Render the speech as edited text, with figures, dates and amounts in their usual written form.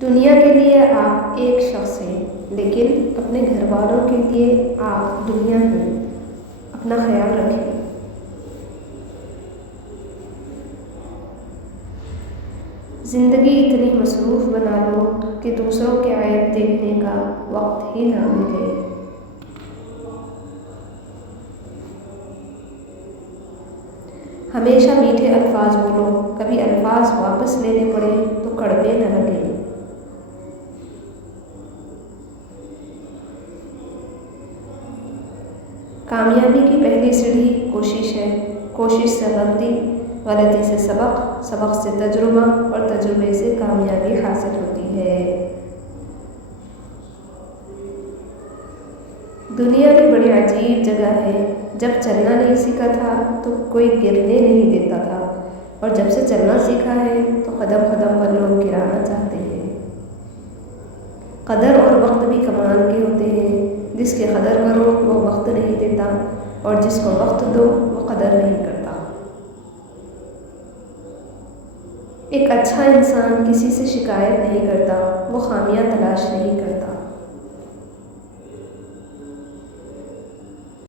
دنیا کے لیے آپ ایک شخص ہیں، لیکن اپنے گھر والوں کے لیے آپ دنیا ہیں۔ اپنا خیال رکھیں۔ زندگی اتنی مصروف بنا لو کہ دوسروں کے عیب دیکھنے کا وقت ہی نہ ملے۔ ہمیشہ میٹھے الفاظ بولو، کبھی الفاظ واپس لینے پڑے تو کڑوے نہ لگیں۔ کامیابی کی پہلی سیڑھی کوشش ہے، کوشش سے غلطی، غلطی سے سبق، سبق سے تجربہ اور تجربے سے کامیابی حاصل ہوتی ہے۔ دنیا بھی بڑی عجیب جگہ ہے۔ جب چلنا نہیں سیکھا تھا تو کوئی گرنے نہیں دیتا تھا، اور جب سے چلنا سیکھا ہے تو قدم قدم پر لوگ گرانا چاہتے ہیں۔ قدر اور وقت بھی کمال کے ہوتے ہیں۔ جس کی قدر کرو وہ وقت نہیں دیتا، اور جس کو وقت دو وہ قدر نہیں کرتا۔ ایک اچھا انسان کسی سے شکایت نہیں کرتا،